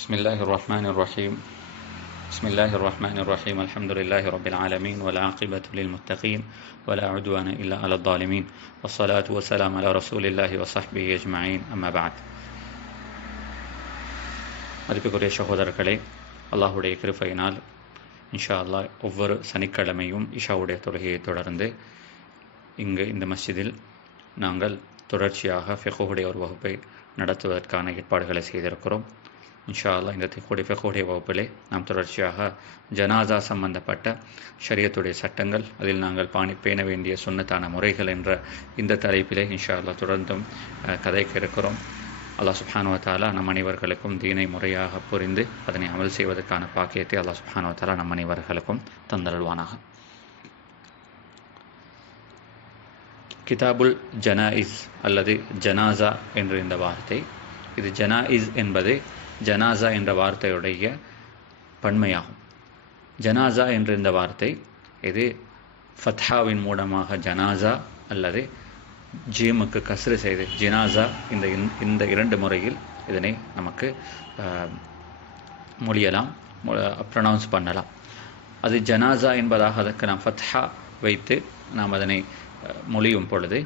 بسم الله الرحمن الرحيم بسم الله الرحمن الرحيم الحمد لله رب العالمين والعاقبة للمتقين ولا عدوان إلا على الظالمين والصلاة والسلام على رسول الله وصحبه أجمعين أما بعد மதிப்புக்குரிய சகோதரர்களே, அல்லாஹுடைய கிருபையினால் இன்ஷா அல்லாஹ் ஒவ்வொரு சனிக்கிழமையும் இஷாவுடைய தொழுகையை தொடர்ந்து இங்கு இந்த மஸ்ஜிதில் நாங்கள் தொடர்ச்சியாக ஃபிக்ஹுடைய ஒரு வகுப்பை நடத்துவதற்கான ஏற்பாடுகளை செய்திருக்கிறோம். இன்ஷா அல்லாஹ் இந்த ஃபிக்ஹுடைய வகுப்பிலே நாம் தொடர்ச்சியாக ஜனாசா சம்பந்தப்பட்ட ஷரியத்துடைய சட்டங்கள், அதில் நாங்கள் பேண வேண்டிய சுன்னத்தான முறைகள் என்ற இந்த தலைப்பிலே இன்ஷா அல்லாஹ் தொடர்ந்தும் கதைக்க இருக்கிறோம். அல்லாஹ் சுப்ஹானஹு வ தஆலா நம் அனைவர்களுக்கும் தீனை முறையாக புரிந்து அதனை அமல் செய்வதற்கான பாக்கியத்தை அல்லாஹ் சுப்ஹானஹு வ தஆலா நம் அனைவர்களுக்கும் தந்தருள்வானாக. கிதாபுல் ஜனாயிஸ் அல்லது ஜனாசா என்ற இந்த வார்த்தை, இது ஜனாயிஸ் என்பது ஜனாசா என்ற வார்த்தையுடைய பன்மையாகும். ஜனாசா என்ற இந்த வார்த்தை இது ஃபத்ஹாவின் மூலமாக ஜனாசா அல்லது ஜீமுக்கு கஸ்ரு செய்து ஜினாசா இந்த இரண்டு முறையில் இதனை நமக்கு மொழியலாம், ப்ரொனவுன்ஸ் பண்ணலாம். அது ஜனாசா என்பதாக அதற்கு நாம் ஃபத்ஹா வைத்து நாம் அதனை மொழியும் பொழுது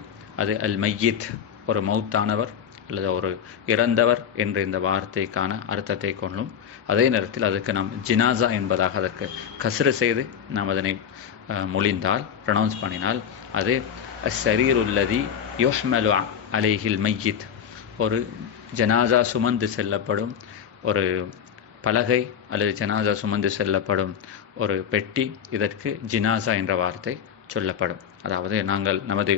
அது அல் மையித், ஒரு மௌத்தானவர் அல்லது ஒரு இறந்தவர் என்ற இந்த வார்த்தைக்கான அர்த்தத்தை கொள்ளும். அதே நேரத்தில் அதுக்கு நாம் ஜினாசா என்பதாக அதற்கு கஸ்ரு செய்து நாம் அதனை மொழிந்தால், ப்ரொனவுன்ஸ் பண்ணினால் அது அஸ்ஸரீருல்லதி யுஹ்மலு அலைஹில் மையித், ஒரு ஜனாசா சுமந்து செல்லப்படும் ஒரு பலகை அல்லது ஜனாசா சுமந்து செல்லப்படும் ஒரு பெட்டி, இதற்கு ஜினாசா என்ற வார்த்தை சொல்லப்படும். அதாவது நாங்கள் நமது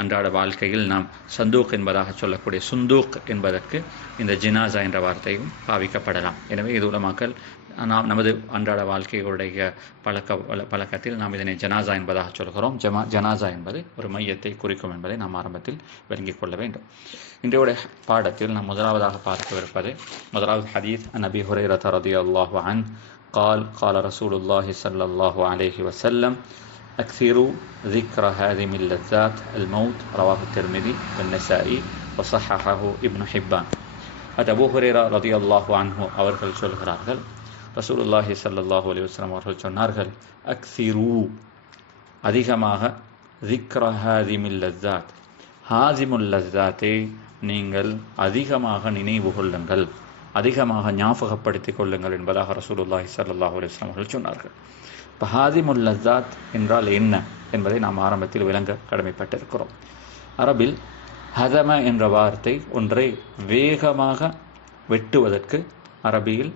அன்றாட வாழ்க்கையில் நாம் சந்தூக் என்பதாக சொல்லக்கூடிய சுந்தூக் என்பதற்கு இந்த ஜினாசா என்ற வார்த்தையும் பாவிக்கப்படலாம். எனவே இது உலமாக்கள் நாம் நமது அன்றாட வாழ்க்கையுடைய பழக்கத்தில் நாம் இதனை ஜனாசா என்பதாக சொல்கிறோம். ஜனாசா என்பது ஒரு மையத்தை குறிக்கும் என்பதை நாம் ஆரம்பத்தில் விளங்கிக் கொள்ள வேண்டும். இன்றைய பாடத்தில் நாம் முதலாவதாக பார்க்கவிருப்பது முதலாவது ஹதீஸ். அபீ ஹுரைரா ரலியல்லாஹு அன்ஹு قال قال رسول الله صلى الله عليه وسلم أكثروا ذكر هذه اللذات الموت رواه الترمذي والنسائي وصححه ابن حبان. அபூ ஹுரைரா ரலியல்லாஹு அன்ஹு அவர்கள் சொல்கிறார்கள், ரசூலுல்லாஹி ஸல்லல்லாஹு அலைஹி வஸல்லம் அவர்கள் சொன்னார்கள், அக்ஸிரு, அதிகமாக, ذிக்ர ஹாதிமில் லஸ்ஸாத், ஹாதிமுல் லஸ்ஸாத்தை நீங்கள் அதிகமாக நினைவு கொள்ளுங்கள், அதிகமாக ஞாபகப்படுத்திக் கொள்ளுங்கள் என்பதாக ரசூலுல்லாஹி ஸல்லல்லாஹு அலைஹி வஸல்லம் அவர்கள் சொன்னார்கள். இப்போ ஹாதிமுல் லஸ்ஸாத் என்றால் என்ன என்பதை நாம் ஆரம்பத்தில் விளங்க கடமைப்பட்டிருக்கிறோம். அரபில் ஹதம என்ற வார்த்தை ஒன்றை வேகமாக வெட்டுவதற்கு அரபியில்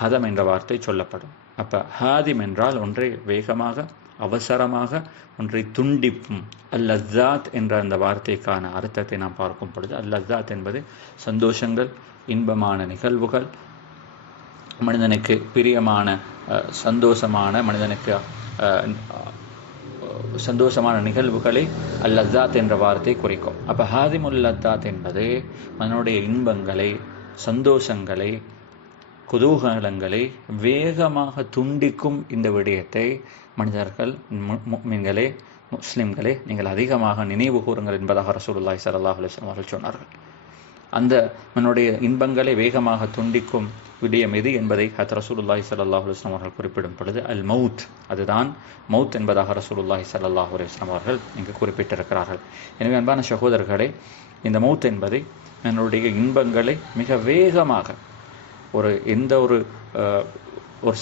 ஹதம் என்ற வார்த்தை சொல்லப்படும். அப்போ ஹாதிம் என்றால் ஒன்றை வேகமாக அவசரமாக ஒன்றை துண்டிப்பும். லஸ்ஸாத் என்ற அந்த வார்த்தைக்கான அர்த்தத்தை நாம் பார்க்கும் பொழுது லஸ்ஸாத் என்பது சந்தோஷங்கள், இன்பமான நிகழ்வுகள், மனிதனுக்கு பிரியமான சந்தோஷமான மனிதனுக்கு சந்தோஷமான நிகழ்வுகளை லஸ்ஸாத் என்ற வார்த்தை குறிக்கும். அப்போ ஹாதிமுல் லஸ்ஸாத் என்பது மனிதனுடைய இன்பங்களை, சந்தோஷங்களை, குதூகலங்களை வேகமாக துண்டிக்கும் இந்த விடயத்தை மனிதர்கள், முஃமின்களே, முஸ்லிம்களே, நீங்கள் அதிகமாக நினைவு கூறுங்கள் என்பதாக ரசூலுல்லாஹி ஸல்லல்லாஹு அலைஹி வஸல்லம் அவர்கள் சொன்னார்கள். அந்த மனுடைய இன்பங்களை வேகமாக துண்டிக்கும் விடயம் எது என்பதை ரசூலுல்லாஹி ஸல்லல்லாஹு அலைஹி வஸல்லம் அவர்கள் குறிப்பிடும் பொழுது அல் மவுத், அதுதான் மவுத் என்பதாக ரசூலுல்லாஹி ஸல்லல்லாஹு அலைஹி வஸல்லம் அவர்கள் இங்கு குறிப்பிட்டிருக்கிறார்கள். எனவே அன்பான சகோதரர்களே, இந்த மவுத் என்பதை என்னுடைய இன்பங்களை மிக வேகமாக எந்த ஒரு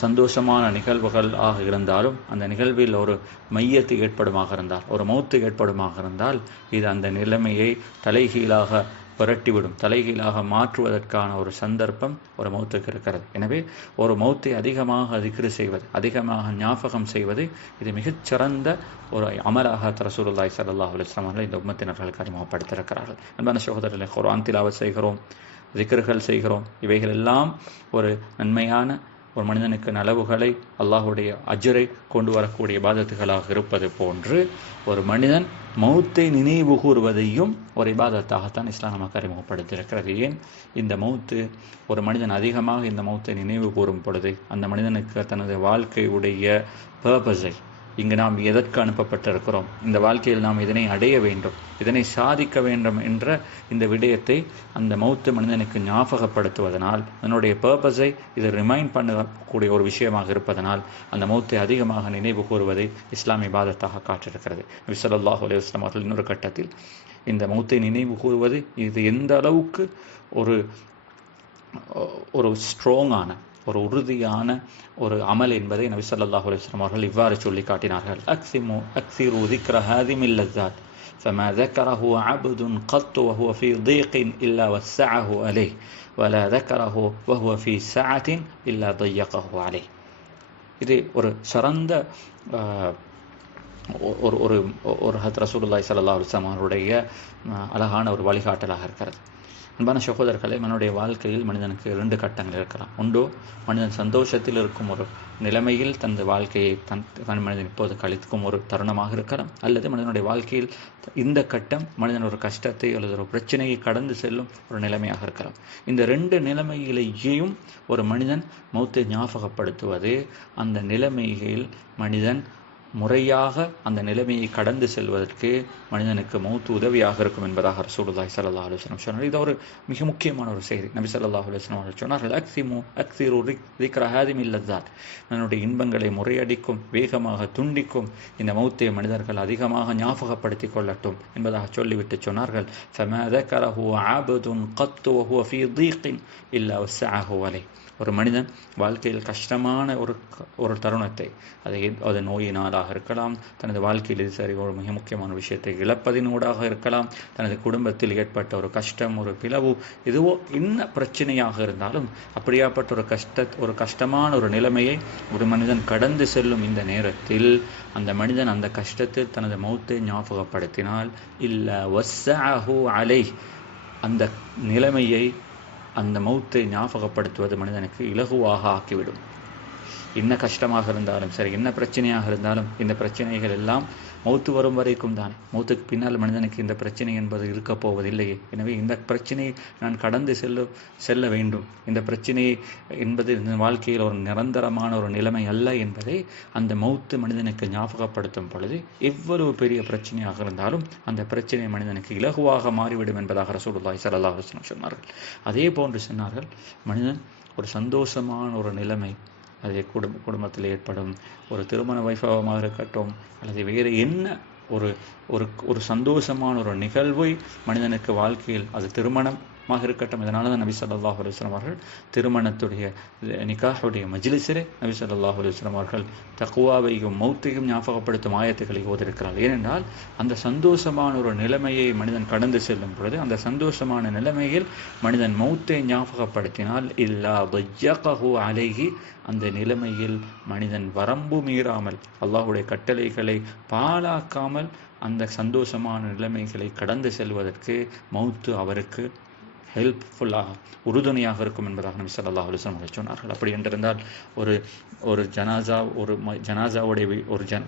சந்தோஷமான நிகழ்வுகள் ஆக இருந்தாலும் அந்த நிகழ்வில் ஒரு மையத்து ஏற்படுமாக இருந்தால், ஒரு மௌத்து ஏற்படுமாக இருந்தால், இது அந்த நிலைமையை தலைகீழாக புரட்டிவிடும், தலைகீழாக மாற்றுவதற்கான ஒரு சந்தர்ப்பம் ஒரு மௌத்துக்கு இருக்கிறது. எனவே ஒரு மௌத்தை அதிகமாக திக்ர் செய்வது, அதிகமாக ஞாபகம் செய்வது, இது மிகச்சிறந்த ஒரு அமலாக ரசூலுல்லாஹி ஸல்லல்லாஹு அலைஹி வஸல்லம் அவர்கள் இந்த உம்மத்தினர்களுக்கு அறிமுகப்படுத்தியிருக்கிறார்கள். அன்பான சகோதரர்களே, குர்ஆன் திலாவத் செய்கிறோம், திக்ர்கள் செய்கிறோம், இவைகள் எல்லாம் ஒரு நன்மையான, ஒரு மனிதனுக்கு நலவுகளை, அல்லாஹுடைய அஜ்ரை கொண்டு வரக்கூடிய இபாதத்துகளாக இருப்பது போன்று ஒரு மனிதன் மௌத்தை நினைவு கூறுவதையும் ஒரு இபாதத்தாகத்தான் இஸ்லாம் நமக்கு அறிமுகப்படுத்தியிருக்கிறது. ஏன் இந்த மௌத்து, ஒரு மனிதன் அதிகமாக இந்த மௌத்தை நினைவு கூறும் பொழுது அந்த மனிதனுக்கு தனது வாழ்க்கையுடைய பர்பஸை, இங்கு நாம் எதற்கு அனுப்பப்பட்டிருக்கிறோம், இந்த வாழ்க்கையில் நாம் இதனை அடைய வேண்டும், இதனை சாதிக்க வேண்டும் என்ற இந்த விடயத்தை அந்த மௌத்து மனிதனுக்கு ஞாபகப்படுத்துவதனால், அதனுடைய பர்பஸை இது ரிமைண்ட் பண்ணக்கூடிய ஒரு விஷயமாக இருப்பதனால் அந்த மௌத்தை அதிகமாக நினைவு கூறுவதை இஸ்லாம் இபாதத்தாக காட்டிருக்கிறது. நபி ஸல்லல்லாஹு அலைஹி வஸல்லம் அவர்கள் இன்னொரு கட்டத்தில் இந்த மௌத்தை நினைவு கூறுவது இது எந்த அளவுக்கு ஒரு ஸ்ட்ராங்கான, ஒரு உறுதியான ஒரு அமல் என்பதை நபி ஸல்லல்லாஹு அலைஹி வஸல்லம் அவர்கள் இவ்வாறு சொல்லி காட்டினார்கள். அக்ஸிரு ذِكْرَ هَذِمِ اللَّذَّاتِ فَمَا ذَكَرَهُ عَبْدٌ قَطُّ وَهُوَ فِي ضِيقٍ إِلَّا وَسَّعَهُ عَلَيْهِ وَلَا ذَكَرَهُ وَهُوَ فِي سَعَةٍ إِلَّا ضَيَّقَهُ عَلَيْهِ. இது ஒரு சிறந்த ஒரு ஹத் ரசூலுல்லாஹி ஸல்லல்லாஹு அலைஹி வஸல்லம் அவருடைய அழகான ஒரு வழிகாட்டலாக இருக்கிறது. அன்பான சகோதரர்களே, மனிதனுடைய வாழ்க்கையில் மனிதனுக்கு 2 கட்டங்கள் இருக்கலாம். ஒன்று, மனிதன் சந்தோஷத்தில் இருக்கும் ஒரு நிலைமையில் தனது வாழ்க்கையை தன் மனிதன் இப்போது கழிக்கும் ஒரு தருணமாக இருக்கலாம். அல்லது மனிதனுடைய வாழ்க்கையில் இந்த கட்டம் மனிதன் ஒரு கஷ்டத்தை அல்லது ஒரு பிரச்சனையை கடந்து செல்லும் ஒரு நிலைமையாக இருக்கலாம். இந்த 2 நிலைமைகளையும் ஒரு மனிதன் மௌத்தை ஞாபகப்படுத்துவது அந்த நிலைமையில் மனிதன் முறையாக அந்த நிலைமையை கடந்து செல்வதற்கு மனிதனுக்கு மௌத்து உதவியாக இருக்கும் என்பதாக ரசூலுல்லாஹி ஸல்லல்லாஹு அலைஹி வஸல்லம் சொன்னார். இது ஒரு மிக முக்கியமான ஒரு செய்தி. நபி ஸல்லல்லாஹு அலைஹி வஸல்லம் அவர்கள் சொன்னார்கள், அக்ஸிரு ذِكْرَ هَذِمِ اللَّذَّاتِ. அதனுடைய இன்பங்களை முறையடிக்கும், வேகமாக துண்டிக்கும் இந்த மௌத்தை மனிதர்கள் அதிகமாக ஞாபகப்படுத்திக் கொள்ளட்டும் என்பதாக சொல்லிவிட்டு சொன்னார்கள், فَمَا ذَكَرَهُ عَبْدٌ قَطُّ وَهُوَ فِي ضِيقٍ إِلَّا وَسَّعَهُ عَلَيْهِ. ஒரு மனிதன் வாழ்க்கையில் கஷ்டமான ஒரு தருணத்தை, அது நோயினாலாக இருக்கலாம், தனது வாழ்க்கையில் சரி ஒரு மிக முக்கியமான விஷயத்தை இழப்பதினூடாக இருக்கலாம், தனது குடும்பத்தில் ஏற்பட்ட ஒரு கஷ்டம், ஒரு பிளவு, எதுவோ என்ன பிரச்சனையாக இருந்தாலும் அப்படியாப்பட்ட ஒரு கஷ்டமான ஒரு நிலைமையை ஒரு மனிதன் கடந்து செல்லும் இந்த நேரத்தில் அந்த மனிதன் அந்த கஷ்டத்தில் தனது மௌத்தை ஞாபகப்படுத்தினால் இல்ல வஸ்ஸஅஹு அலைஹ், அந்த நிலைமையை அந்த மௌத்தை ஞாபகப்படுத்துவது மனிதனுக்கு இலகுவாக ஆக்கிவிடும். என்ன கஷ்டமாக இருந்தாலும் சரி, என்ன பிரச்சனையாக இருந்தாலும், இந்த பிரச்சனைகள் எல்லாம் மௌத்து வரும் வரைக்கும் தானே. மௌத்துக்கு பின்னால் மனிதனுக்கு இந்த பிரச்சனை என்பது இருக்க போவதில்லையே. எனவே இந்த பிரச்சனையை நான் கடந்து செல்ல வேண்டும். இந்த பிரச்சனை என்பது இந்த வாழ்க்கையில் ஒரு நிரந்தரமான ஒரு நிலைமை அல்ல என்பதை அந்த மௌத்து மனிதனுக்கு ஞாபகப்படுத்தும் பொழுது எவ்வளவு பெரிய பிரச்சனையாக இருந்தாலும் அந்த பிரச்சனை மனிதனுக்கு இலகுவாக மாறிவிடும் என்பதாக ரசூலுல்லாஹி ஸல்லல்லாஹு அலைஹி வஸல்லம் சொன்னார்கள். அதே போன்று சொன்னார்கள், மனிதன் ஒரு சந்தோஷமான ஒரு நிலைமை, அது குடும்பத்தில் ஏற்படும் ஒரு திருமண வைபவமாக இருக்கட்டும் அல்லது வேறு என்ன ஒரு சந்தோஷமான ஒரு நிகழ்வை மனிதனுக்கு வாழ்க்கையில், அது திருமணமாக இருக்கட்டும். இதனால தான் நபி ஸல்லல்லாஹு அலைஹி வஸல்லம் அவர்கள் திருமணத்துடைய நிக்காஹுடைய மஜ்லிஸிலே நபி ஸல்லல்லாஹு அலைஹி வஸல்லம் அவர்கள் தக்வாவையும் மௌத்தையும் ஞாபகப்படுத்தும் ஆயத்துக்களை ஓதிருக்கிறார். ஏனென்றால் அந்த சந்தோஷமான ஒரு நிலைமையை மனிதன் கடந்து செல்லும் பொழுது அந்த சந்தோஷமான நிலைமையில் மனிதன் மௌத்தை ஞாபகப்படுத்தினால் இல்லா ضيقه عليه, அந்த நிலைமையில் மனிதன் வரம்பு மீறாமல் அல்லாஹ்வுடைய கட்டளைகளை பாழாக்காமல் அந்த சந்தோஷமான நிலைமைகளை கடந்து செல்வதற்கு மௌத்து அவருக்கு ஹெல்ப்ஃபுல்லாக, உறுதுணையாக இருக்கும் என்பதாக நபி ஸல்லல்லாஹு அலைஹி வஸல்லம் சொன்னார்கள். அப்படி என்றிருந்தால் ஒரு ஜனாசாவுடைய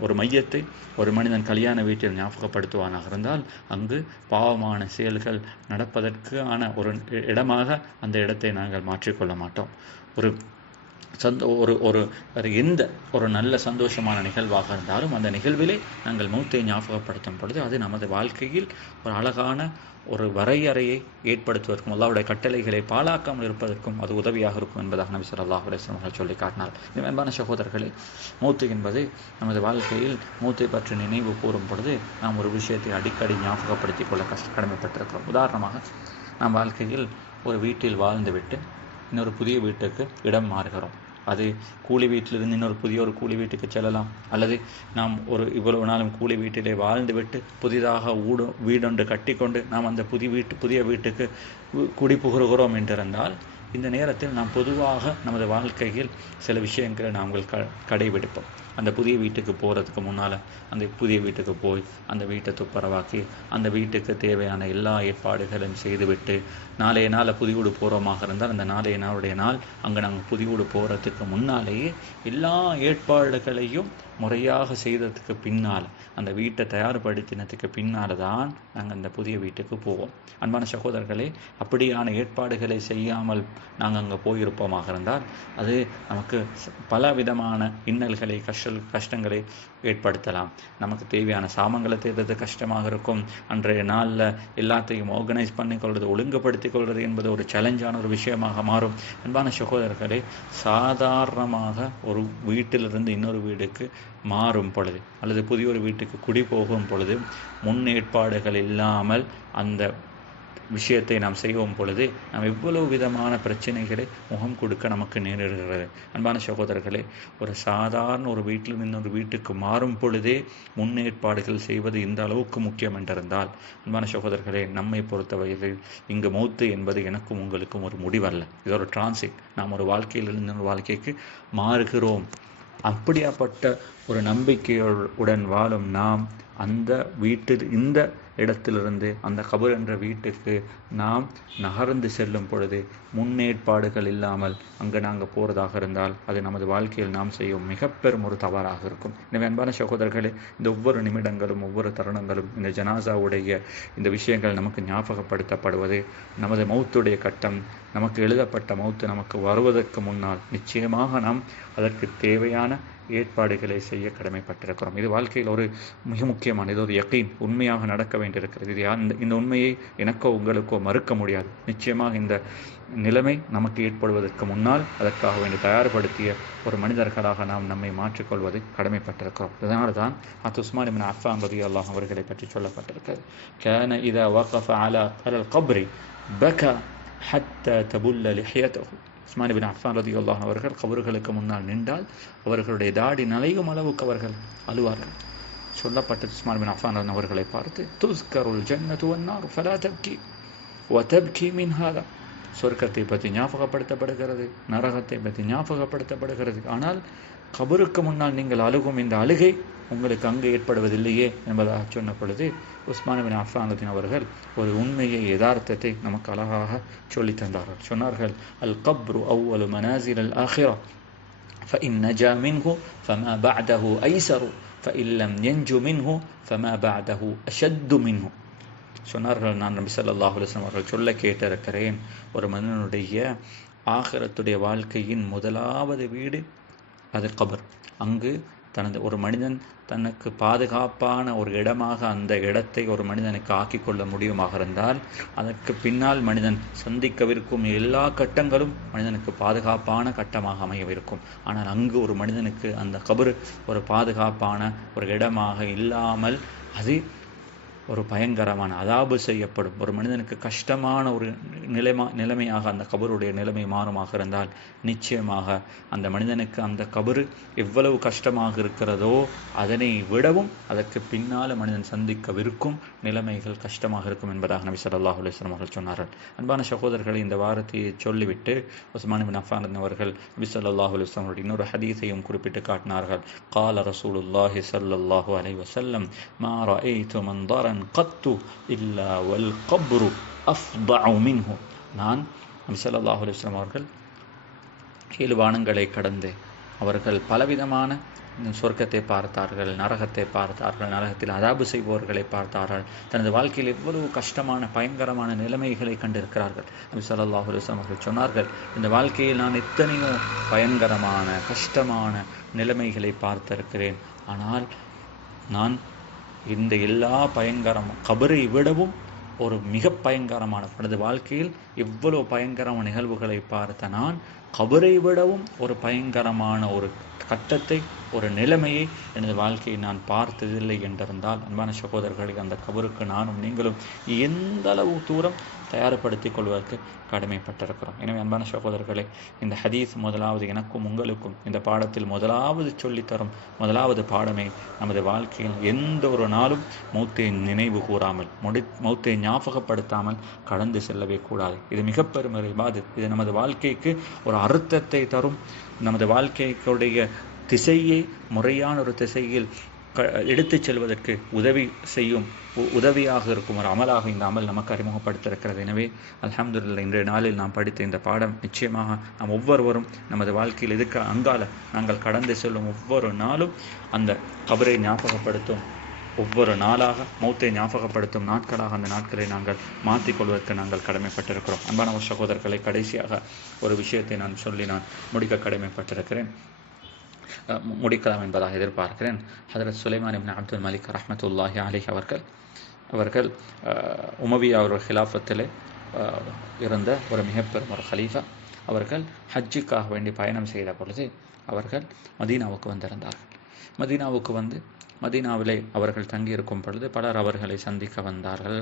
ஒரு மையத்தை ஒரு மனிதன் கல்யாண வீட்டில் ஞாபகப்படுத்துவானாக இருந்தால் அங்கு பாவமான செயல்கள் நடப்பதற்கான ஒரு இடமாக அந்த இடத்தை நாங்கள் மாற்றிக்கொள்ள மாட்டோம். எந்த ஒரு நல்ல சந்தோஷமான நிகழ்வாக இருந்தாலும் அந்த நிகழ்விலே நாங்கள் மௌத்தை ஞாபகப்படுத்தும் பொழுது அது நமது வாழ்க்கையில் ஒரு அழகான ஒரு வரையறையை ஏற்படுத்துவதற்கும் அல்லாஹ்வுடைய கட்டளைகளை பாழாக்காமல் இருப்பதற்கும் அது உதவியாக இருக்கும் என்பதாக நபி ஸல்லல்லாஹு அலைஹி வஸல்லம் சொல்லி காட்டினார். அன்பான சகோதரர்களே, மௌத்து என்பது நமது வாழ்க்கையில் மௌத்தை பற்றி நினைவு கூறும் பொழுது நாம் ஒரு விஷயத்தை அடிக்கடி ஞாபகப்படுத்திக் கொள்ள கடமைப்பட்டிருக்கிறோம். உதாரணமாக, நாம் வாழ்க்கையில் ஒரு வீட்டில் வாழ்ந்துவிட்டு இன்னொரு புதிய வீட்டுக்கு இடம் மாறுகிறோம். அது கூலி வீட்டிலிருந்து இன்னொரு புதிய கூலி வீட்டுக்கு செல்லலாம், அல்லது நாம் இவ்வளவு நாளும் கூலி வீட்டிலே வாழ்ந்துவிட்டு புதிதாக வீடொன்று கட்டிக்கொண்டு நாம் அந்த புதிய வீட்டுக்கு குடிபுகுகிறோம் என்றிருந்தால் இந்த நேரத்தில் நாம் பொதுவாக நமது வாழ்க்கையில் சில விஷயங்களை நாங்கள் கடைபிடிப்போம். அந்த புதிய வீட்டுக்கு போகிறதுக்கு முன்னால் அந்த புதிய வீட்டுக்கு போய் அந்த வீட்டை துப்புரவாக்கி அந்த வீட்டுக்கு தேவையான எல்லா ஏற்பாடுகளையும் செய்துவிட்டு நாளைய நாள் புதிய வீடு போகிறோமாக இருந்தால் அந்த நாளைய நாளுடைய நாள் அங்கே நாங்கள் புதிய வீடு போகிறதுக்கு முன்னாலேயே எல்லா ஏற்பாடுகளையும் முறையாக செய்ததுக்கு பின்னால், அந்த வீட்டை தயார்படுத்தினதுக்கு பின்னால் தான் நாங்கள் அந்த புதிய வீட்டுக்கு போவோம். அன்பான சகோதரர்களே, அப்படியான ஏற்பாடுகளை செய்யாமல் நாங்கள் அங்கே போயிருப்போமாக இருந்தால் அது நமக்கு பல விதமான இன்னல்களை கஷ்டங்களை ஏற்படுத்தலாம். நமக்கு தேவையான சாமங்களை தேடுறது கஷ்டமாக இருக்கும். அன்றைய நாளில் எல்லாத்தையும் ஆர்கனைஸ் பண்ணிக்கொள்வது, ஒழுங்குபடுத்திக் கொள்வது என்பது ஒரு சேலஞ்சான ஒரு விஷயமாக மாறும். அன்பான சகோதரர்களே, சாதாரணமாக ஒரு வீட்டிலிருந்து இன்னொரு வீடுக்கு மாறும் பொழுது அல்லது புதிய ஒரு வீட்டுக்கு குடி போகும் பொழுது முன்னேற்பாடுகள் இல்லாமல் அந்த விஷயத்தை நாம் செய்வோம் பொழுது நாம் எவ்வளவு விதமான பிரச்சனைகளை முகம் கொடுக்க நமக்கு நேரிடுகிறது. அன்பான சகோதரர்களே, ஒரு சாதாரண ஒரு வீட்டில் இன்னொரு வீட்டுக்கு மாறும் பொழுதே முன்னேற்பாடுகள் செய்வது இந்த அளவுக்கு முக்கியம் என்றிருந்தால், அன்பான சகோதரர்களே, நம்மை பொறுத்தவரையில் இங்கு மௌத்து என்பது எனக்கும் உங்களுக்கும் ஒரு முடிவல்ல. இது ஒரு டிரான்சிட். நாம் ஒரு வாழ்க்கையிலிருந்து இன்னொரு வாழ்க்கைக்கு மாறுகிறோம். அப்படியாப்பட்ட ஒரு நம்பிக்கையுடன் வாழும் நாம் அந்த வீட்டில் இந்த இடத்திலிருந்து அந்த கபர் என்ற வீட்டுக்கு நாம் நகர்ந்து செல்லும் பொழுது முன்னேற்பாடுகள் இல்லாமல் அங்கு நாங்கள் போகிறதாக இருந்தால் அது நமது வாழ்க்கையில் நாம் செய்யும் மிக பெரும் ஒரு தவறாக இருக்கும். எனவே அன்பான சகோதரர்களே, இந்த ஒவ்வொரு நிமிடங்களும் ஒவ்வொரு தருணங்களும் இந்த ஜனாசாவுடைய இந்த விஷயங்கள் நமக்கு ஞாபகப்படுத்தப்படுவது, நமது மௌத்துடைய கட்டம், நமக்கு எழுதப்பட்ட மௌத்து நமக்கு வருவதற்கு முன்னால் நிச்சயமாக நாம் அதற்கு தேவையான ஏற்பாடுகளை செய்ய கடமைப்பட்டிருக்கிறோம். இது வாழ்க்கையில் ஒரு மிக முக்கியமான, இது ஒரு யகீன், உண்மையாக நடக்க வேண்டியிருக்கிறது. இது இந்த உண்மையை எனக்கோ உங்களுக்கோ மறுக்க முடியாது. நிச்சயமாக இந்த நிலைமை நமக்கு ஏற்படுவதற்கு முன்னால் அதற்காக வேண்டி தயார்படுத்திய ஒரு மனிதர்களாக நாம் நம்மை மாற்றிக்கொள்வது கடமைப்பட்டிருக்கிறோம். இதனால தான் உஸ்மான் இப்னு அஃபான் ரலியல்லாஹு அவர்களை பற்றி சொல்லப்பட்டிருக்கிறது. கான இதா வகஃப அலா அல் கப்ரி பகா ஹத்தா தபுல்ல லிஹியதஹு. உஸ்மான் இப்னு அஃபான் ரலியல்லாஹு அவர்கள் கபர்களுக்கு முன்னால் நின்றால் அவர்களுடைய தாடி நலையும் அளவுக்கு அவர்கள் அழுவார்கள். சொல்லப்பட்டது உஸ்மான் இப்னு அஃபான் அவர்களை பார்த்து, துஸ்கருல் ஜன்னத்து வன்னார் ஃபலா தப்கி வதப்கி மின் ஹாதா. சொர்க்கத்தை பற்றி ஞாபகப்படுத்தப்படுகிறது, நரகத்தை பற்றி ஞாபகப்படுத்தப்படுகிறது. ஆனால் கபருக்கு முன்னால் நீங்கள் அழுகும் இந்த அழுகை உங்களுக்கு அங்கு ஏற்படுவதில்லையே என்பதாக சொன்ன பொழுது உஸ்மான் இப்னு அஃபான் அவர்கள் ஒரு உண்மையை, யதார்த்தத்தை நமக்கு அழகாக சொல்லி தந்தார்கள். சொன்னார்கள், அல் கப்ரு அவ்வலு மனாசில் அல் ஆஹிரா فإن نجا منه فما بعده أيسر فإن لم ينج منه فما بعده أشد منه. சொன்னார்கள், நான் நபி ஸல்லல்லாஹு அலைஹி வஸல்லம் அவர்கள் சொல்ல கேட்டிருக்கிறேன், ஒரு மனிதனுடைய ஆகிரத்துடைய வாழ்க்கையின் முதலாவது வீடு அது கபர். அங்கு ஒரு மனிதன் தனக்கு பாதுகாப்பான ஒரு இடமாக அந்த இடத்தை ஒரு மனிதனுக்கு ஆக்கிக் கொள்ள முடியுமாக இருந்தால் அதற்கு பின்னால் மனிதன் சந்திக்கவிருக்கும் எல்லா கட்டங்களும் மனிதனுக்கு பாதுகாப்பான கட்டமாக அமையவிருக்கும். ஆனால் அங்கு ஒரு மனிதனுக்கு அந்த கபர் ஒரு பாதுகாப்பான ஒரு இடமாக இல்லாமல் அது ஒரு பயங்கரமான அதாபு செய்யப்படும் ஒரு மனிதனுக்கு கஷ்டமான ஒரு நிலைமையாக அந்த கபருடைய நிலைமை மாறுமாக இருந்தால் நிச்சயமாக அந்த மனிதனுக்கு அந்த கபரு எவ்வளவு கஷ்டமாக இருக்கிறதோ அதனை விடவும் அதற்கு பின்னால் மனிதன் சந்திக்கவிருக்கும் நிலைமைகள் கஷ்டமாக இருக்கும் என்பதாக நபி ஸல்லல்லாஹு அலைஹி வஸல்லம் அவர்கள் சொன்னார்கள். அன்பான சகோதரர்களை, இந்த வார்த்தையை சொல்லிவிட்டு உஸ்மான் இப்னு அஃபான் அவர்கள் நபி ஸல்லல்லாஹு அலைஹி வஸல்லம் அவருடைய இன்னொரு ஹதீஸையும் குறிப்பிட்டு காட்டினார்கள். கால ரசூலுல்லாஹி ஸல்லல்லாஹு அலைஹி வஸல்லம், மா ரஅய்து மன்தரன் கத்து இல்லா வல் கப்ரு அஃதஉ மின்ஹு. நான் நபி ஸல்லல்லாஹு அலைஹி வஸல்லம் அவர்கள் 7 வானங்களை கடந்து அவர்கள் பலவிதமான சொர்க்கத்தை பார்த்தார்கள், நரகத்தை பார்த்தார்கள், நரகத்தில் அதாபு செய்பவர்களை பார்த்தார்கள், தனது வாழ்க்கையில் எவ்வளவு கஷ்டமான பயங்கரமான நிலைமைகளை கண்டிருக்கிறார்கள். நபி ஸல்லல்லாஹு அலைஹி வஸல்லம் அவர்கள் சொன்னார்கள், இந்த வாழ்க்கையில் நான் எத்தனையோ பயங்கரமான கஷ்டமான நிலைமைகளை பார்த்திருக்கிறேன். ஆனால் நான் இந்த எல்லா கபரை விடவும் ஒரு மிக பயங்கரமான எனது வாழ்க்கையில் எவ்வளவு பயங்கரமான நிகழ்வுகளை பார்த்த நான் கபரை விடவும் ஒரு பயங்கரமான ஒரு கட்டத்தை, ஒரு நிலைமையை எனது வாழ்க்கையை நான் பார்த்ததில்லை என்றிருந்தால் அன்பான சகோதரர்களை, அந்த கபருக்கு நானும் நீங்களும் எந்த அளவு தூரம் தயார்படுத்திக் கொள்வதற்கு கடமைப்பட்டிருக்கிறோம். எனவே அன்பான சகோதரர்களே, இந்த ஹதீஸ் முதலாவது எனக்கும் உங்களுக்கும் இந்த பாடத்தில் முதலாவது சொல்லித்தரும் முதலாவது பாடமே நமது வாழ்க்கையில் எந்த ஒரு நாளும் மௌத்தை நினைவு கூறாமல், மௌத்தை ஞாபகப்படுத்தாமல் கடந்து செல்லவே கூடாது. இது மிக பெரும் இபாதத். இது நமது வாழ்க்கைக்கு ஒரு அர்த்தத்தை தரும், நமது வாழ்க்கைக்குடைய திசையை முறையான ஒரு திசையில் எடுத்துச் செல்வதற்கு உதவியாக இருக்கும் ஒரு அமலாக இந்த அமல் நமக்கு அறிமுகப்படுத்தியிருக்கிறது. எனவே அல்ஹம்துலில்லாஹ், இன்றைய நாளில் நாம் படித்த இந்த பாடம் நிச்சயமாக நாம் ஒவ்வொருவரும் நமது வாழ்க்கையில் அங்கால நாங்கள் கடந்து செல்லும் ஒவ்வொரு நாளும் அந்த கபரை ஞாபகப்படுத்தும் ஒவ்வொரு நாளாக மௌத்தை ஞாபகப்படுத்தும் நாட்களாக அந்த நாட்களை நாங்கள் மாற்றிக்கொள்வதற்கு நாங்கள் கடமைப்பட்டிருக்கிறோம். அன்பான சகோதரர்களை, கடைசியாக ஒரு விஷயத்தை நான் சொல்லி நான் முடிக்க கடமைப்பட்டிருக்கிறேன், முடிக்கலாம் என்பதாக எதிர்பார்க்கிறேன். ஹதரத் சுலைமான் இப்னு அப்துல் மலிக் ரஹ்மத்துல்லாஹி அலைஹி அவர்கள் உமவியா அவர்கள் ஹிலாஃபத்திலே இருந்த ஒரு மிகப்பெரும் ஒரு ஹலீஃபா. அவர்கள் ஹஜ்ஜுக்காக வேண்டி பயணம் செய்த பொழுது அவர்கள் மதீனாவுக்கு வந்திருந்தார்கள். மதீனாவுக்கு வந்து மதீனாவிலே அவர்கள் தங்கியிருக்கும் பொழுது பலர் அவர்களை சந்திக்க வந்தார்கள்.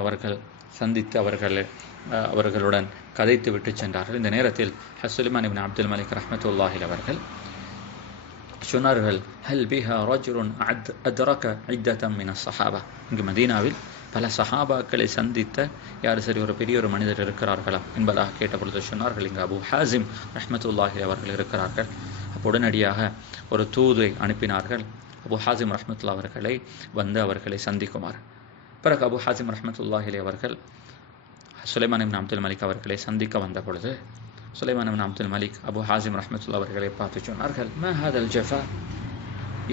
அவர்கள் சந்தித்து அவர்களுடன் கதைத்து விட்டு சென்றார்கள். இந்த நேரத்தில் சுலைமான் இப்னு அப்துல் மலிக் ரஹ்மத்துல்லாஹி அவர்கள் சொன்னார்கள், ஹல் பிஹா ரஜுலுன் அத்ரக இத்தம் மின ஸஹாபா. இங்கு மதீனாவில் பல சஹாபாக்களை சந்தித்த சரி ஒரு பெரிய ஒரு மனிதர் இருக்கிறார்களா என்பதாக கேட்டபொழுது சொன்னார்கள், இங்கு அபு ஹாசிம் ரஹ்மத்துல்லாஹி அவர்கள் இருக்கிறார்கள். உடனடியாக ஒரு தூதை அனுப்பினார்கள் அபு ஹாசிம் ரஹ்மத்துல்லா அவர்களை வந்து அவர்களை சந்திக்குமாறு. பிறகு அபு ஹாசிம் ரஹ்மத்துல்லாஹி அவர்கள் சுலைமான் இப்னு அப்துல் மலிக் அவர்களை சந்திக்க வந்த பொழுது சுலைமான் இப்னு அப்துல் மலிக் அபு ஹாசிம் ரஹ்மத்துல்லா அவர்களை பார்த்து சொன்னார்கள், மா ஹாதல் ஜஃபா,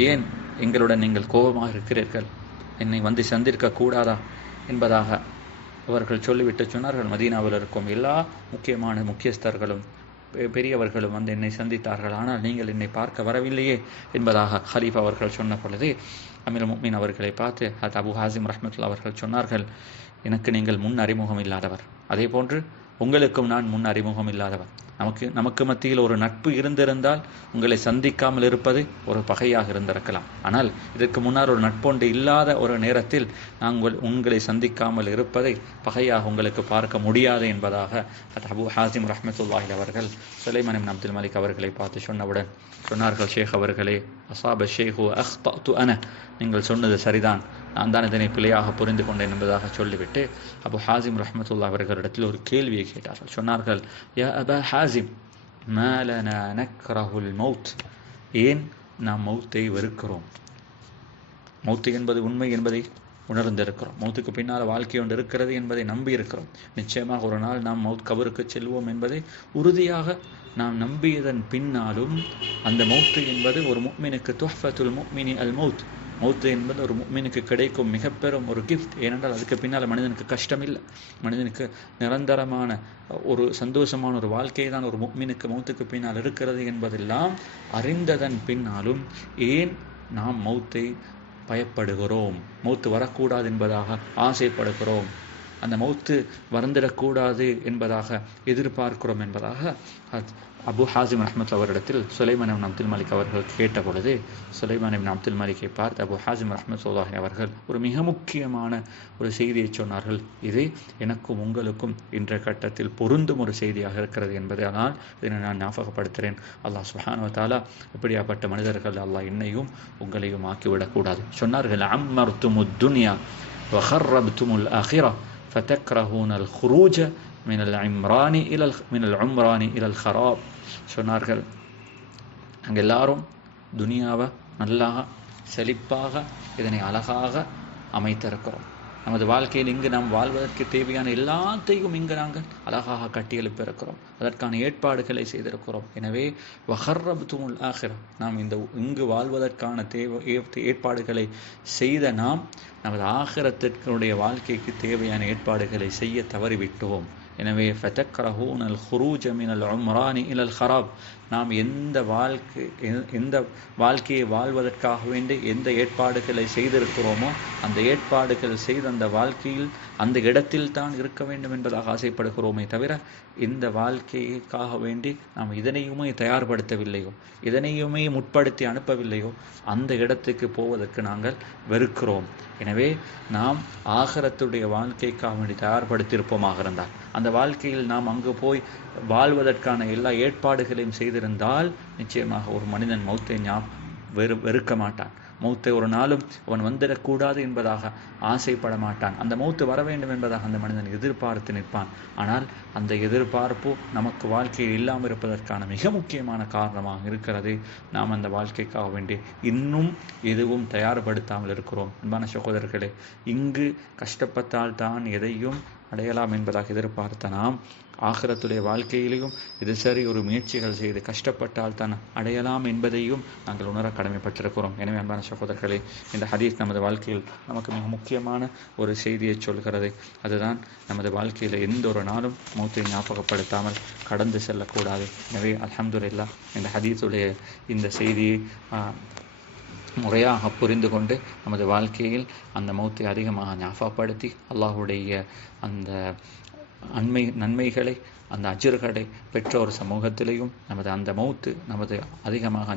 ஏன் எங்களுடன் நீங்கள் கோபமாக இருக்கிறீர்கள், என்னை வந்து சந்திக்க கூடாதா என்பதாக அவர்கள் சொல்லிவிட்டு சொன்னார்கள், மதீனாவில் இருக்கும் எல்லா முக்கியமான முக்கியஸ்தர்களும் பெரியவர்களும் வந்து என்னை சந்தித்தார்கள், ஆனால் நீங்கள் என்னை பார்க்க வரவில்லையே என்பதாக ஹலீஃபா அவர்கள் சொன்ன பொழுது அமீர் முஃமினீன் அவர்களை பார்த்து அபு ஹாசிம் ரஹ்மத்துல்லாஹி அவர்கள் சொன்னார்கள், எனக்கு நீங்கள் முன் அறிமுகம் இல்லாதவர், அதே போன்று உங்களுக்கும் நான் முன் அறிமுகம் இல்லாதவர். நமக்கு மத்தியில் ஒரு நட்பு இருந்திருந்தால் உங்களை சந்திக்காமல் இருப்பது ஒரு பகையாக இருந்திருக்கலாம். ஆனால் இதற்கு முன்னால் ஒரு நட்பொண்டு இல்லாத ஒரு நேரத்தில் நாங்கள் உங்களை சந்திக்காமல் இருப்பதை பகையாக உங்களுக்கு பார்க்க முடியாது என்பதாக அபு ஹாசிம் ரஹ்மத்துல்லாஹி அவர்கள் சுலைமான் இப்னு அப்துல் மலிக் அவர்களை பார்த்து சொன்னவுடன் சொன்னார்கள், ஷேக் அவர்களே, அஸாப ஷேஹு அஹ்தஅது அன, நீங்கள் சொன்னது சரிதான், நான் தான் இதனை பிழையாக புரிந்து கொண்டேன் என்பதாக சொல்லிவிட்டு அபு ஹாசிம் ரஹ்மத்துல்லாஹி அவர்களிடத்தில் ஒரு கேள்வியை கேட்டார்கள். சொன்னார்கள், யா அபா ஹாசிம், மா லனா நக்ரஹுல் மௌத், ஏன் நாம் மௌத்தை வெறுக்கிறோம்? மௌத்து என்பது உண்மை என்பதை உணர்ந்திருக்கிறோம், மௌத்துக்கு பின்னால் வாழ்க்கை ஒன்று இருக்கிறது என்பதை நம்பி இருக்கிறோம், நிச்சயமாக ஒரு நாள் நாம் கபருக்கு செல்வோம் என்பதை உறுதியாக நாம் நம்பியதன் பின்னாலும் அந்த மௌத்து என்பது ஒரு முஃமினுக்கு துஹ்ஃபத்துல் முஃமினி அல் மௌத், மௌத்து என்பது ஒரு முஃமினுக்கு கிடைக்கும் மிக பெரும் ஒரு கிஃப்ட். ஏனென்றால் அதுக்கு பின்னால் மனிதனுக்கு கஷ்டம் இல்லை, மனிதனுக்கு நிரந்தரமான ஒரு சந்தோஷமான ஒரு வாழ்க்கை தான் ஒரு முஃமினுக்கு மௌத்துக்கு பின்னால் இருக்கிறது என்பதெல்லாம் அறிந்ததன் பின்னாலும் ஏன் நாம் மௌத்தை பயப்படுகிறோம், மௌத்து வரக்கூடாது என்பதாக ஆசைப்படுகிறோம், அந்த மௌத்து வந்துடக்கூடாது என்பதாக எதிர்பார்க்கிறோம் என்பதாக அபு ஹாசிம் ரஹ்மத்துல்லாஹி அவரிடத்தில் சுலைமான் இப்னு அப்துல் மலிக் அவர்கள் கேட்ட பொழுது சுலைமான் இப்னு அப்துல் மலிக்கை பார்த்து அபு ஹாசிம் ரஹ்மத்துல்லாஹி அவர்கள் ஒரு மிக முக்கியமான ஒரு செய்தியை சொன்னார்கள். இது எனக்கும் உங்களுக்கும் இன்றைய கட்டத்தில் பொருந்தும் ஒரு செய்தியாக இருக்கிறது என்பதை ஆனால் இதனை நான் ஞாபகப்படுத்துகிறேன். அல்லாஹ் சுப்ஹானஹு வ தஆலா இப்படியாப்பட்ட மனிதர்கள் அல்லாஹ் என்னையும் உங்களையும் ஆக்கிவிடக்கூடாது. சொன்னார்கள், அம்மர்துமுத் துன்யா வ ஹர்ரப்துமுல் ஆখিরা ஃபதக்ரஹூனல் குரூஜ மினல் உம்ரானி இலல் ஹராப். சொன்னார்கள், நாங்கள் எல்லாரும் துனியாவை நல்லாக செழிப்பாக இதனை அழகாக அமைத்திருக்கிறோம், நமது வாழ்க்கையில் இங்கு நாம் வாழ்வதற்கு தேவையான எல்லாத்தையும் இங்கு நாங்கள் அழகாக கட்டியெழுப்பியிருக்கிறோம், அதற்கான ஏற்பாடுகளை செய்திருக்கிறோம். எனவே வஹர்ரப்துமுல் ஆখিরা, நாம் இங்கு வாழ்வதற்கான ஏற்பாடுகளை செய்த நாம் நமது ஆখিরাத்தினுடைய வாழ்க்கைக்கு தேவையான ஏற்பாடுகளை செய்ய தவறிவிட்டோம். எனவே ஃபதக்ரஹூனல் குரூஜ மினல் உம்ரானி இலல் ஹராப், நாம் எந்த வாழ்க்கையை வாழ்வதற்காக வேண்டி எந்த ஏற்பாடுகளை செய்திருக்கிறோமோ அந்த ஏற்பாடுகள் செய்த அந்த வாழ்க்கையில் அந்த இடத்தில் தான் இருக்க வேண்டும் என்பதாக ஆசைப்படுகிறோமே தவிர இந்த வாழ்க்கைக்காக வேண்டி நாம் இதனையுமே தயார்படுத்தவில்லையோ, இதனையுமே முற்படுத்தி அனுப்பவில்லையோ, அந்த இடத்துக்கு போவதற்கு நாங்கள் வெறுக்கிறோம். எனவே நாம் ஆகிரத்துடைய வாழ்க்கைக்காக வேண்டி தயார்படுத்தியிருப்போமாக இருந்தால் அந்த வாழ்க்கையில் நாம் அங்கு போய் வாழ்வதற்கான எல்லா ஏற்பாடுகளையும் செய்திருந்தால் நிச்சயமாக ஒரு மனிதன் மௌத்தை வெறுக்க மாட்டான், மௌத்தை ஒரு நாளும் அவன் வந்துடக்கூடாது என்பதாக ஆசைப்பட மாட்டான், அந்த மௌத்து வர வேண்டும் என்பதாக அந்த மனிதன் எதிர்பார்த்து நிற்பான். ஆனால் அந்த எதிர்பார்ப்பு நமக்கு வாழ்க்கையில் இல்லாமல் இருப்பதற்கான மிக முக்கியமான காரணமாக இருக்கிறது. நாம் அந்த வாழ்க்கைக்காக வேண்டி இன்னும் எதுவும் தயார்படுத்தாமல் இருக்கிறோம். அன்பான சகோதரர்களே, இங்கு கஷ்டப்பட்டால் தான் எதையும் அடையலாம் என்பதாக எதிர்பார்த்த நாம் ஆகிரத்துடைய வாழ்க்கையிலையும் இது சரி ஒரு முயற்சிகள் செய்து கஷ்டப்பட்டால் தான் அடையலாம் என்பதையும் நாங்கள் உணர கடமைப்பட்டிருக்கிறோம். எனவே அன்பான சகோதரர்களே, இந்த ஹதீஸ் நமது வாழ்க்கையில் நமக்கு மிக முக்கியமான ஒரு செய்தியை சொல்கிறது. அதுதான் நமது வாழ்க்கையில் எந்த ஒரு நாளும் மௌத்தை ஞாபகப்படுத்தாமல் கடந்து செல்லக்கூடாது. எனவே அல்ஹம்துலில்லாஹ் இந்த ஹதீஸுடைய இந்த செய்தியை முறையாக புரிந்து கொண்டு நமது வாழ்க்கையில் அந்த மௌத்தை அதிகமாக ஞாபகப்படுத்தி அல்லாஹுடைய அந்த நன்மைகளை அந்த அஜ்ர்களை பெற்ற ஒரு சமூகத்திலேயும் நமது அந்த மௌத்து நமது அதிகமாக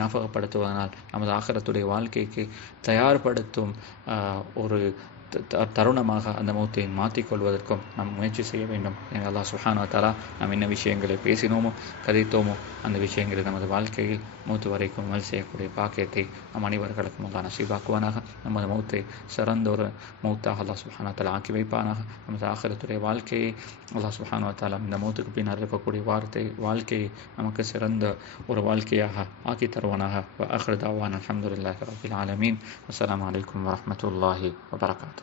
ஞாபகப்படுத்துவதனால் நமது ஆகிரத்துடைய வாழ்க்கைக்கு தயார்படுத்தும் ஒரு தருணமாக அந்த மௌத்தை மாற்றிக்கொள்வதற்கும் நாம் முயற்சி செய்ய வேண்டும். எங்கள் அல்லாஹ் சுப்ஹானஹு வ தஆலா நாம் என்ன விஷயங்களை பேசினோமோ கதைத்தோமோ அந்த விஷயங்களை நமது வாழ்க்கையில் மௌத்து வரைக்கும் அமல் செய்யக்கூடிய பாக்கியத்தை நம் அனைவர்களுக்கும் அல்லாஹ் நசீபாக்குவானாக. நமது மௌத்தை சிறந்த ஒரு மௌத்தாக அல்லாஹ் சுப்ஹானஹு வ தஆலா ஆக்கி வைப்பானாக. நமது ஆகிரத்துடைய வாழ்க்கையை அல்லாஹ் சுப்ஹானஹு வ தஆலா இந்த மௌத்துக்கு பின்னால் இருக்கக்கூடிய வாழ்க்கையை நமக்கு சிறந்த ஒரு வாழ்க்கையாக ஆக்கி தருவானாக. வ ஆகிரு தஅவானா அல்ஹம்துலில்லாஹி ரப்பில் ஆலமீன். அஸ்ஸலாமு அலைக்கும் வரஹ்மத்துல்லாஹி வபரகாத்துஹு.